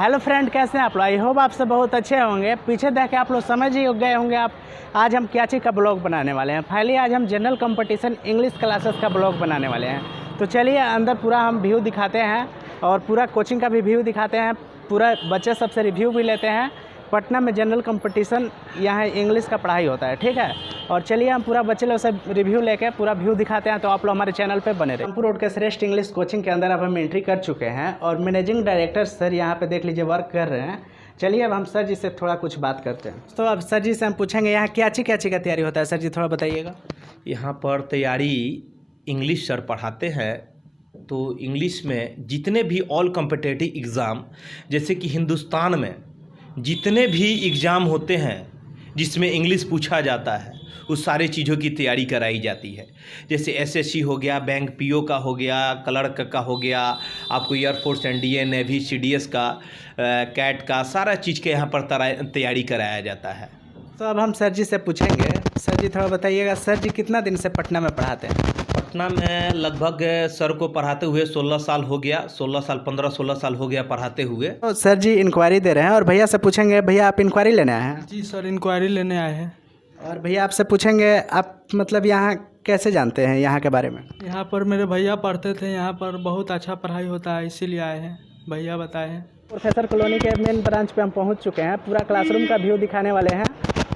Hello friend, कैसे हैं आप लोग? आई होप आप सब बहुत अच्छे होंगे। पीछे देख के आप लोग समझ ही गए होंगे आप आज हम क्या चीज़ का ब्लॉग बनाने वाले हैं। फाइनली आज हम जनरल कंपटीशन इंग्लिश क्लासेस का ब्लॉग बनाने वाले हैं। तो चलिए अंदर पूरा हम व्यू दिखाते हैं और पूरा कोचिंग का भी व्यू दिखाते हैं। पूरा बच्चे सबसे रिव्यू भी लेते हैं। पटना में जनरल कंपटीशन यहाँ इंग्लिश का पढ़ाई होता है, ठीक है। और चलिए हम पूरा बच्चे लोग से रिव्यू लेके पूरा व्यू दिखाते हैं। तो आप लोग हमारे चैनल पे बने रहे। रामपुर रोड के श्रेष्ठ इंग्लिश कोचिंग के अंदर अब हम एंट्री कर चुके हैं और मैनेजिंग डायरेक्टर सर यहाँ पे देख लीजिए वर्क कर रहे हैं। चलिए अब हम सर जी से थोड़ा कुछ बात करते हैं। तो अब सर जी से हम पूछेंगे यहाँ क्या चीज़ का तैयारी होता है। सर जी थोड़ा बताइएगा। यहाँ पर तैयारी इंग्लिश सर पढ़ाते हैं। तो इंग्लिश में जितने भी ऑल कॉम्पिटिटिव एग्ज़ाम, जैसे कि हिंदुस्तान में जितने भी एग्ज़ाम होते हैं जिसमें इंग्लिश पूछा जाता है, उस सारे चीज़ों की तैयारी कराई जाती है। जैसे एसएससी हो गया, बैंक पीओ का हो गया, क्लर्क का हो गया, आपको एयरफोर्स, एनडीए, नेवी, सीडीएस का, कैट का, सारा चीज़ के यहाँ पर तैयारी कराया जाता है। तो अब हम सर जी से पूछेंगे। सर जी थोड़ा बताइएगा, सर जी कितना दिन से पटना में पढ़ाते हैं? पटना में लगभग सर को पढ़ाते हुए 16 साल हो गया। 15-16 साल हो गया पढ़ाते हुए। तो सर जी इंक्वायरी दे रहे हैं और भैया से पूछेंगे। भैया आप इंक्वायरी लेने आए हैं? जी सर, इंक्वायरी लेने आए हैं। और भैया आपसे पूछेंगे आप मतलब यहाँ कैसे जानते हैं यहाँ के बारे में? यहाँ पर मेरे भैया पढ़ते थे, यहाँ पर बहुत अच्छा पढ़ाई होता है, इसीलिए आए हैं। भैया बताए हैं। प्रोफेसर कॉलोनी के मेन ब्रांच पे हम पहुँच चुके हैं। पूरा क्लासरूम का व्यू दिखाने वाले हैं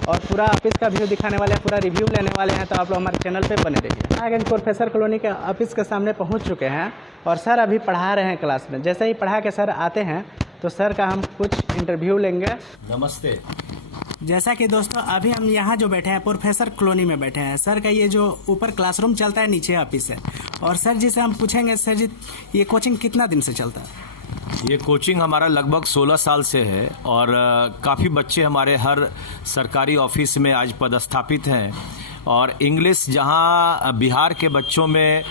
और पूरा ऑफिस का व्यू दिखाने वाले हैं, पूरा रिव्यू लेने वाले हैं। तो आप लोग हमारे चैनल पे बने रहिए। आगे प्रोफेसर कॉलोनी के ऑफिस के सामने पहुंच चुके हैं और सर अभी पढ़ा रहे हैं क्लास में। जैसे ही पढ़ा के सर आते हैं तो सर का हम कुछ इंटरव्यू लेंगे। नमस्ते। जैसा कि दोस्तों अभी हम यहाँ जो बैठे हैं प्रोफेसर कॉलोनी में बैठे हैं। सर का ये जो ऊपर क्लासरूम चलता है, नीचे ऑफिस है। और सर जी से हम पूछेंगे, सर जी ये कोचिंग कितना दिन से चलता है? ये कोचिंग हमारा लगभग 16 साल से है और काफ़ी बच्चे हमारे हर सरकारी ऑफिस में आज पदस्थापित हैं। और इंग्लिश जहां बिहार के बच्चों में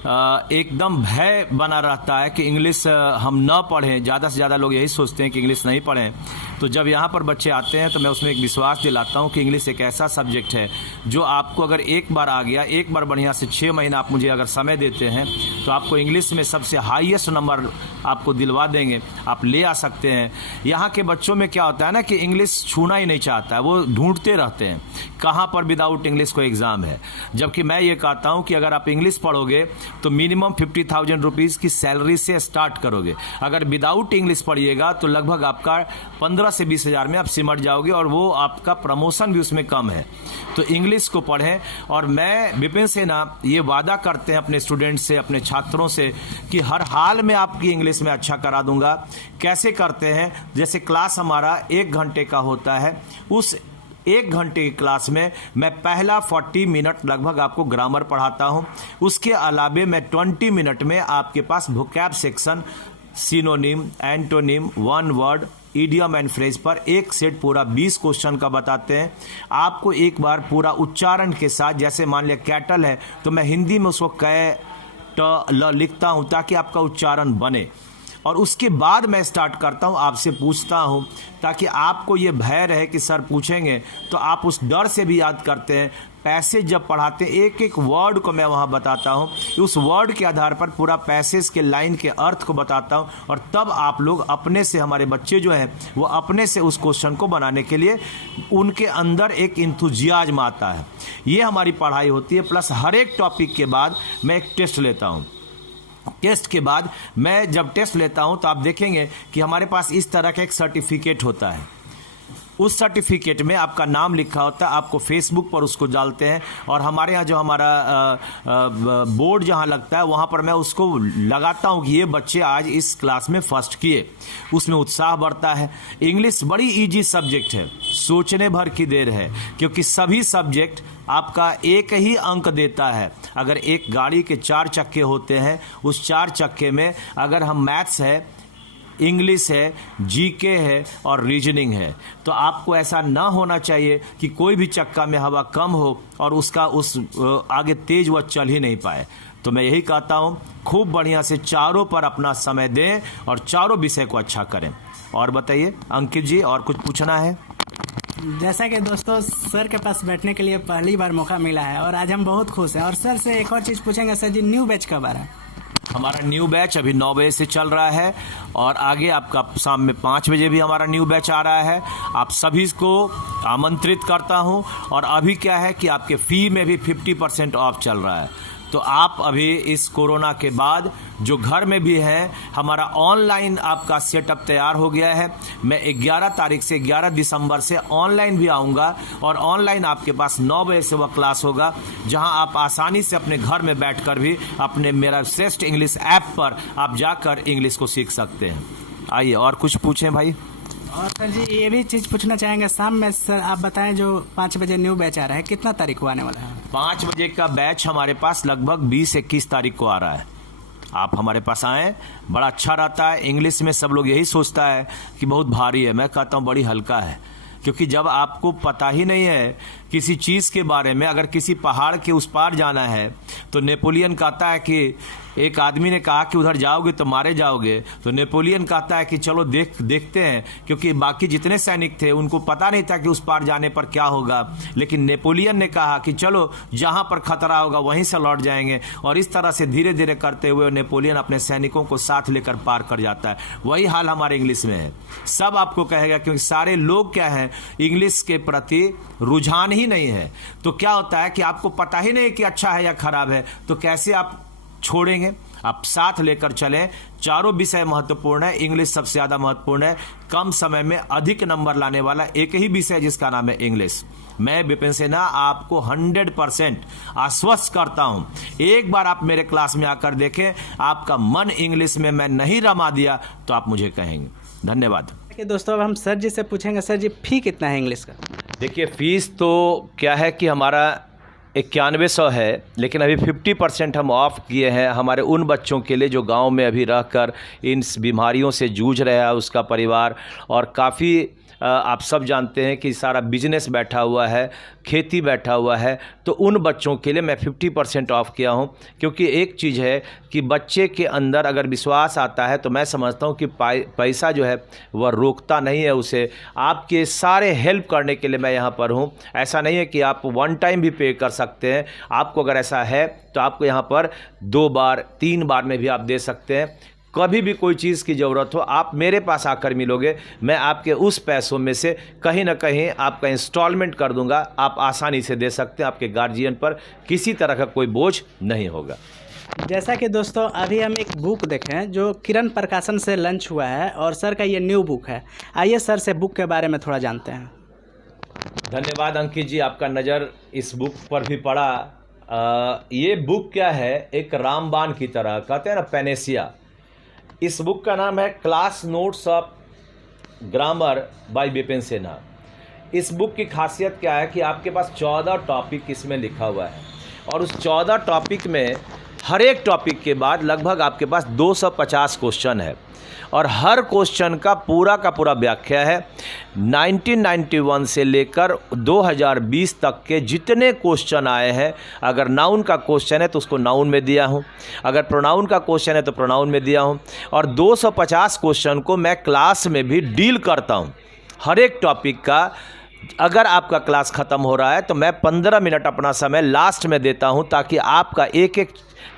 एकदम भय बना रहता है कि इंग्लिश हम न पढ़ें, ज़्यादा से ज़्यादा लोग यही सोचते हैं कि इंग्लिश नहीं पढ़ें। तो जब यहाँ पर बच्चे आते हैं तो मैं उसमें एक विश्वास दिलाता हूँ कि इंग्लिश एक ऐसा सब्जेक्ट है जो आपको अगर एक बार आ गया, एक बार बढ़िया से 6 महीना आप मुझे अगर समय देते हैं तो आपको इंग्लिश में सबसे हाईएस्ट नंबर आपको दिलवा देंगे, आप ले आ सकते हैं। यहाँ के बच्चों में क्या होता है ना कि इंग्लिश छूना ही नहीं चाहता है, वो ढूंढते रहते हैं कहाँ पर विदाउट इंग्लिश को एग्ज़ाम है। जबकि मैं ये कहता हूँ कि अगर आप इंग्लिश पढ़ोगे तो मिनिमम 50,000 रुपीज़ की सैलरी से स्टार्ट करोगे। अगर विदाउट इंग्लिश पढ़िएगा तो लगभग आपका 15 से 20 हज़ार में आप सिमट जाओगे और वो आपका प्रमोशन भी उसमें कम है। तो इंग्लिश को पढ़ें। और मैं विपिन सेना ये वादा करते हैं अपने स्टूडेंट्स से, अपने छात्रों से कि हर हाल में आपकी इंग्लिश में अच्छा करा दूंगा। कैसे करते हैं? जैसे क्लास हमारा 1 घंटे का होता है, उस 1 घंटे की क्लास में मैं पहला 40 मिनट लगभग आपको ग्रामर पढ़ाता हूं। उसके अलावे मैं 20 मिनट में आपके पास vocab section, synonym, antonym, one word, idiom and phrase पर एक सेट पूरा 20 क्वेश्चन का बताते हैं। आपको एक बार पूरा उच्चारण के साथ, जैसे मान लिया कैटल है तो मैं हिंदी में उसको कै ट ल लिखता हूं ताकि आपका उच्चारण बने। और उसके बाद मैं स्टार्ट करता हूं, आपसे पूछता हूं ताकि आपको ये भय रहे कि सर पूछेंगे, तो आप उस डर से भी याद करते हैं। पैसेज जब पढ़ाते हैं एक एक वर्ड को मैं वहां बताता हूं, उस वर्ड के आधार पर पूरा पैसेज के लाइन के अर्थ को बताता हूं। और तब आप लोग अपने से, हमारे बच्चे जो हैं वो अपने से उस क्वेश्चन को बनाने के लिए उनके अंदर एक इंथुजियाज्म आता है। ये हमारी पढ़ाई होती है। प्लस हर एक टॉपिक के बाद मैं एक टेस्ट लेता हूँ। टेस्ट के बाद मैं जब टेस्ट लेता हूं तो आप देखेंगे कि हमारे पास इस तरह का एक सर्टिफिकेट होता है। उस सर्टिफिकेट में आपका नाम लिखा होता है, आपको फेसबुक पर उसको डालते हैं। और हमारे यहाँ जो हमारा बोर्ड जहाँ लगता है वहाँ पर मैं उसको लगाता हूँ कि ये बच्चे आज इस क्लास में फर्स्ट किए। उसमें उत्साह बढ़ता है। इंग्लिश बड़ी इजी सब्जेक्ट है, सोचने भर की देर है, क्योंकि सभी सब्जेक्ट आपका एक ही अंक देता है। अगर एक गाड़ी के 4 चक्के होते हैं, उस 4 चक्के में अगर हम मैथ्स है, इंग्लिश है, जीके है और रीजनिंग है, तो आपको ऐसा ना होना चाहिए कि कोई भी चक्का में हवा कम हो और उसका उस आगे तेज वह चल ही नहीं पाए। तो मैं यही कहता हूँ, खूब बढ़िया से चारों पर अपना समय दें और चारों विषय को अच्छा करें। और बताइए अंकित जी, और कुछ पूछना है? जैसा कि दोस्तों सर के पास बैठने के लिए पहली बार मौका मिला है और आज हम बहुत खुश हैं। और सर से एक और चीज़ पूछेंगे। सर जी न्यू बैच कब आ रहा है? हमारा न्यू बैच अभी 9 बजे से चल रहा है और आगे आपका शाम में 5 बजे भी हमारा न्यू बैच आ रहा है। आप सभी को आमंत्रित करता हूं। और अभी क्या है कि आपके फ़ी में भी 50% ऑफ चल रहा है। तो आप अभी इस कोरोना के बाद जो घर में भी हैं, हमारा ऑनलाइन आपका सेटअप तैयार हो गया है। मैं 11 तारीख से 11 दिसंबर से ऑनलाइन भी आऊँगा और ऑनलाइन आपके पास 9 बजे से वह क्लास होगा, जहां आप आसानी से अपने घर में बैठकर भी अपने मेरा श्रेष्ठ इंग्लिश ऐप पर आप जाकर इंग्लिश को सीख सकते हैं। आइए और कुछ पूछें भाई। और सर जी ये भी चीज़ पूछना चाहेंगे, शाम में सर आप बताएं जो 5 बजे न्यू बैच आ रहा है, कितना तारीख को आने वाला है? 5 बजे का बैच हमारे पास लगभग 20-21 तारीख को आ रहा है। आप हमारे पास आएँ, बड़ा अच्छा रहता है। इंग्लिश में सब लोग यही सोचता है कि बहुत भारी है, मैं कहता हूँ बड़ी हल्का है। क्योंकि जब आपको पता ही नहीं है किसी चीज़ के बारे में, अगर किसी पहाड़ के उस पार जाना है तो नेपोलियन कहता है कि एक आदमी ने कहा कि उधर जाओगे तो मारे जाओगे, तो नेपोलियन कहता है कि चलो देखते हैं, क्योंकि बाकी जितने सैनिक थे उनको पता नहीं था कि उस पार जाने पर क्या होगा, लेकिन नेपोलियन ने कहा कि चलो जहां पर खतरा होगा वहीं से लौट जाएंगे। और इस तरह से धीरे धीरे करते हुए नेपोलियन अपने सैनिकों को साथ लेकर पार कर जाता है। वही हाल हमारे इंग्लिश में है। सब आपको कहेगा, क्योंकि सारे लोग क्या है, इंग्लिश के प्रति रुझान ही नहीं है। तो क्या होता है कि आपको पता ही नहीं कि अच्छा है या खराब है, तो कैसे आप छोड़ेंगे? आप साथ लेकर चलें। चारों विषय महत्वपूर्ण है, इंग्लिश सबसे ज़्यादा महत्वपूर्ण है। कम समय में अधिक नंबर लाने वाला एक ही विषय जिसका नाम है इंग्लिश। मैं विपिन सेना आपको 100% आश्वस्त करता हूं, एक बार आप मेरे क्लास में आकर देखें, आपका मन इंग्लिश में मैं नहीं रमा दिया तो आप मुझे कहेंगे। धन्यवाद। दोस्तों अब हम सर जी से पूछेंगे, सर जी फ़ी कितना है इंग्लिश का? देखिए फीस तो क्या है कि हमारा 9100 है, लेकिन अभी 50% हम ऑफ किए हैं हमारे उन बच्चों के लिए जो गांव में अभी रहकर इन बीमारियों से जूझ रहा है उसका परिवार। और काफ़ी आप सब जानते हैं कि सारा बिजनेस बैठा हुआ है, खेती बैठा हुआ है, तो उन बच्चों के लिए मैं 50% ऑफ किया हूं। क्योंकि एक चीज़ है कि बच्चे के अंदर अगर विश्वास आता है तो मैं समझता हूं कि पैसा जो है वह रोकता नहीं है उसे। आपके सारे हेल्प करने के लिए मैं यहाँ पर हूँ। ऐसा नहीं है कि आप वन टाइम भी पे कर सकते हैं। आपको अगर ऐसा है तो आपको यहाँ पर 2 बार 3 बार में भी आप दे सकते हैं। कभी भी कोई चीज़ की ज़रूरत हो आप मेरे पास आकर मिलोगे, मैं आपके उस पैसों में से कहीं ना कहीं आपका इंस्टॉलमेंट कर दूंगा। आप आसानी से दे सकते हैं, आपके गार्जियन पर किसी तरह का कोई बोझ नहीं होगा। जैसा कि दोस्तों अभी हम एक बुक देखें जो किरण प्रकाशन से लॉन्च हुआ है और सर का ये न्यू बुक है। आइए सर से बुक के बारे में थोड़ा जानते हैं। धन्यवाद अंकित जी, आपका नज़र इस बुक पर भी पड़ा। ये बुक क्या है, एक रामबाण की तरह, कहते हैं ना पेनेसिया। इस बुक का नाम है class notes of grammar bye Vipin सेना। इस बुक की खासियत क्या है कि आपके पास 14 टॉपिक इसमें लिखा हुआ है और उस 14 टॉपिक में हर एक टॉपिक के बाद लगभग आपके पास 250 क्वेश्चन है और हर क्वेश्चन का पूरा व्याख्या है। 1991 से लेकर 2020 तक के जितने क्वेश्चन आए हैं, अगर नाउन का क्वेश्चन है तो उसको नाउन में दिया हूँ, अगर प्रोनाउन का क्वेश्चन है तो प्रोनाउन में दिया हूँ। और 250 क्वेश्चन को मैं क्लास में भी डील करता हूँ। हर एक टॉपिक का अगर आपका क्लास ख़त्म हो रहा है तो मैं 15 मिनट अपना समय लास्ट में देता हूँ, ताकि आपका एक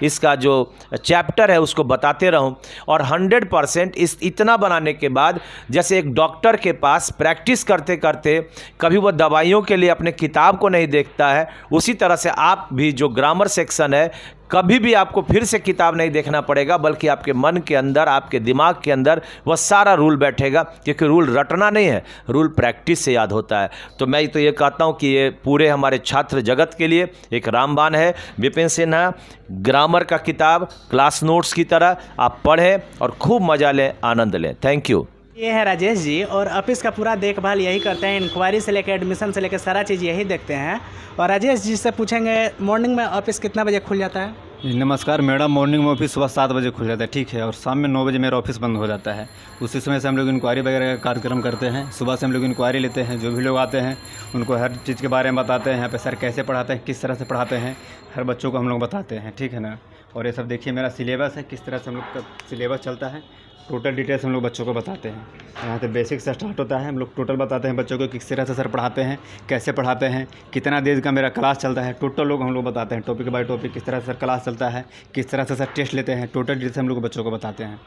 इसका जो चैप्टर है उसको बताते रहूं। और 100% इतना बनाने के बाद, जैसे एक डॉक्टर के पास प्रैक्टिस करते करते कभी वो दवाइयों के लिए अपने किताब को नहीं देखता है, उसी तरह से आप भी जो ग्रामर सेक्शन है कभी भी आपको फिर से किताब नहीं देखना पड़ेगा, बल्कि आपके मन के अंदर, आपके दिमाग के अंदर वह सारा रूल बैठेगा। क्योंकि रूल रटना नहीं है, रूल प्रैक्टिस से याद होता है। तो मैं तो ये कहता हूँ कि ये पूरे हमारे छात्र जगत के लिए एक रामबाण है। विपिन सिन्हा ग्रामर का किताब क्लास नोट्स की तरह आप पढ़ें और खूब मजा लें, आनंद लें। Thank you. ये है राजेश जी और ऑफिस का पूरा देखभाल यही करते हैं, इंक्वायरी से लेकर एडमिशन से लेकर सारा चीज़ यही देखते हैं। और राजेश जी से पूछेंगे मॉर्निंग में ऑफिस कितना बजे खुल जाता है? जी नमस्कार मैडम, मॉर्निंग में ऑफिस सुबह 7 बजे खुल जाता है, ठीक है, और शाम में 9 बजे मेरा ऑफिस बंद हो जाता है। उसी समय से हम लोग इंक्वायरी वगैरह का कार्यक्रम करते हैं। सुबह से हम लोग इंक्वायरी लेते हैं, जो भी लोग आते हैं उनको हर चीज़ के बारे में बताते हैं। यहाँ पे सर कैसे पढ़ाते हैं, किस तरह से पढ़ाते हैं, हर बच्चों को हम लोग बताते हैं, ठीक है ना। और ये सब देखिए मेरा सिलेबस है, किस तरह से हम लोग का सिलेबस चलता है, टोटल डिटेल्स हम लोग बच्चों को बताते हैं। यहाँ से बेसिक से स्टार्ट होता है, हम लोग टोटल बताते हैं बच्चों को किस तरह से सर पढ़ाते हैं, कैसे पढ़ाते हैं, कितना देर का मेरा क्लास चलता है, टोटल लोग हम लोग बताते हैं टॉपिक बाय टॉपिक किस तरह से सर क्लास चलता है, किस तरह से सर टेस्ट लेते हैं, टोटल डिटेल्स हम लोग बच्चों को बताते हैं।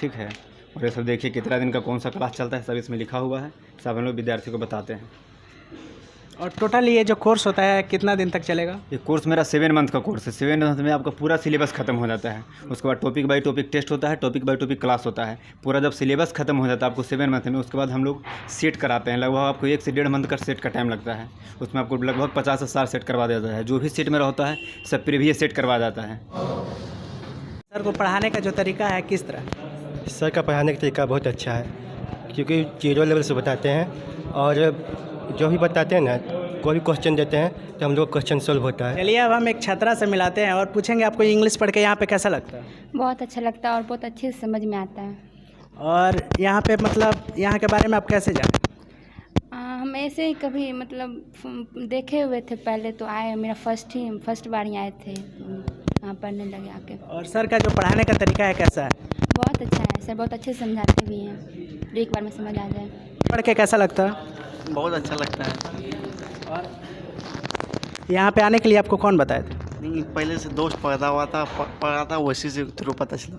ठीक है, और ये सब देखिए कितना दिन का कौन सा क्लास चलता है, सब इसमें लिखा हुआ है, सब हम लोग विद्यार्थी को बताते हैं। और टोटल ये जो कोर्स होता है कितना दिन तक चलेगा? ये कोर्स मेरा 7 मंथ का कोर्स है। 7 मंथ में आपका पूरा सिलेबस खत्म हो जाता है। उसके बाद टॉपिक बाय टॉपिक टेस्ट होता है, टॉपिक बाय टॉपिक क्लास होता है। पूरा जब सिलेबस खत्म हो जाता है आपको 7 मंथ में, उसके बाद हम लोग सेट कराते हैं। लगभग आपको 1 से 1.5 मंथ का सेट का टाइम लगता है। उसमें आपको लगभग 50 से 60 सेट करवा देता है। जो भी सेट मेरा होता है सब प्रीवियस सेट करवा जाता है। सर को पढ़ाने का जो तरीका है किस तरह? सर का पढ़ाने का तरीका बहुत अच्छा है, क्योंकि 0 लेवल से बताते हैं और जो भी बताते हैं ना, कोई भी क्वेश्चन देते हैं तो हम लोग क्वेश्चन सोल्व होता है। चलिए अब हम एक छात्रा से मिलाते हैं और पूछेंगे आपको इंग्लिश पढ़ के यहाँ पे कैसा लगता है? बहुत अच्छा लगता है और बहुत अच्छे से समझ में आता है। और यहाँ पे मतलब यहाँ के बारे में आप कैसे जाने? हम ऐसे ही कभी मतलब देखे हुए थे पहले, तो आए, मेरा फर्स्ट बार ही आए थे, यहाँ पढ़ने लगे आके। और सर का जो पढ़ाने का तरीका है कैसा है? बहुत अच्छा है सर, बहुत अच्छे से समझाते भी हैं, जो एक बार में समझ आ जाए। पढ़ के कैसा लगता है? बहुत अच्छा लगता है। और यहाँ पे आने के लिए आपको कौन बताया था? नहीं, पहले से दोस्त पढ़ा था वैसे से थ्रू पता चला।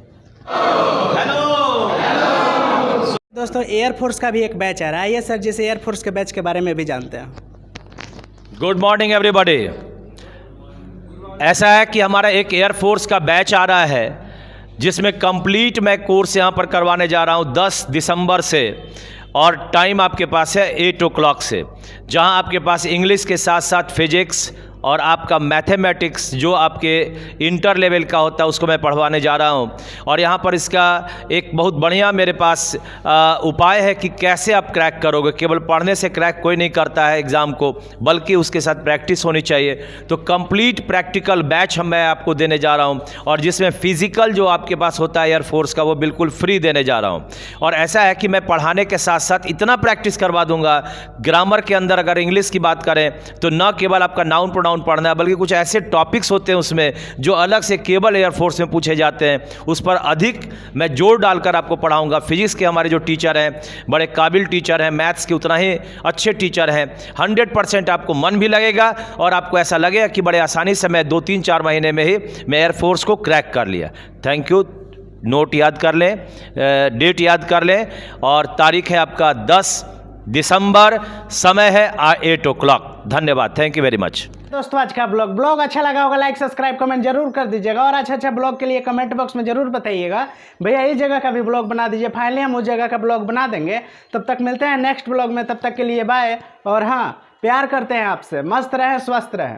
दोस्तों एयरफोर्स का भी एक बैच आ रहा है। आइए सर जिस एयरफोर्स के बैच के बारे में भी जानते हैं। Good morning everybody. ऐसा है कि हमारा एक एयरफोर्स का बैच आ रहा है जिसमें कंप्लीट मैं कोर्स यहाँ पर करवाने जा रहा हूँ 10 दिसंबर से, और टाइम आपके पास है 8 o'clock से, जहाँ आपके पास इंग्लिश के साथ साथ फिजिक्स और आपका मैथमेटिक्स जो आपके इंटर लेवल का होता है उसको मैं पढ़वाने जा रहा हूँ। और यहाँ पर इसका एक बहुत बढ़िया मेरे पास उपाय है कि कैसे आप क्रैक करोगे। केवल पढ़ने से क्रैक कोई नहीं करता है एग्ज़ाम को, बल्कि उसके साथ प्रैक्टिस होनी चाहिए। तो कंप्लीट प्रैक्टिकल बैच मैं आपको देने जा रहा हूँ, और जिसमें फिजिकल जो आपके पास होता है एयरफोर्स का वो बिल्कुल फ्री देने जा रहा हूँ। और ऐसा है कि मैं पढ़ाने के साथ साथ इतना प्रैक्टिस करवा दूंगा। ग्रामर के अंदर अगर इंग्लिश की बात करें तो न केवल आपका नाउन प्रोनाउन पढ़ना है, बल्कि कुछ ऐसे टॉपिक्स होते हैं उसमें जो अलग से केवल एयरफोर्स में पूछे जाते हैं, उस पर अधिक मैं जोर डालकर आपको पढ़ाऊंगा। फिजिक्स के हमारे जो टीचर हैं बड़े काबिल टीचर हैं, मैथ्स के उतना ही अच्छे टीचर हैं। 100% आपको मन भी लगेगा और आपको ऐसा लगेगा कि बड़े आसानी से मैं 2-3-4 महीने में ही मैं एयरफोर्स को क्रैक कर लिया। Thank you. नोट याद कर लें, डेट याद कर लें, और तारीख है आपका 10 दिसंबर, समय है 8 o'clock। धन्यवाद, थैंक यू वेरी मच। दोस्तों आज का ब्लॉग अच्छा लगा होगा, लाइक सब्सक्राइब कमेंट जरूर कर दीजिएगा, और अच्छा ब्लॉग के लिए कमेंट बॉक्स में जरूर बताइएगा भैया इस जगह का भी ब्लॉग बना दीजिए। फाइनली हम उस जगह का ब्लॉग बना देंगे। तब तक मिलते हैं नेक्स्ट ब्लॉग में, तब तक के लिए बाय। और हाँ, प्यार करते हैं आपसे। मस्त रहें, स्वस्थ रहें।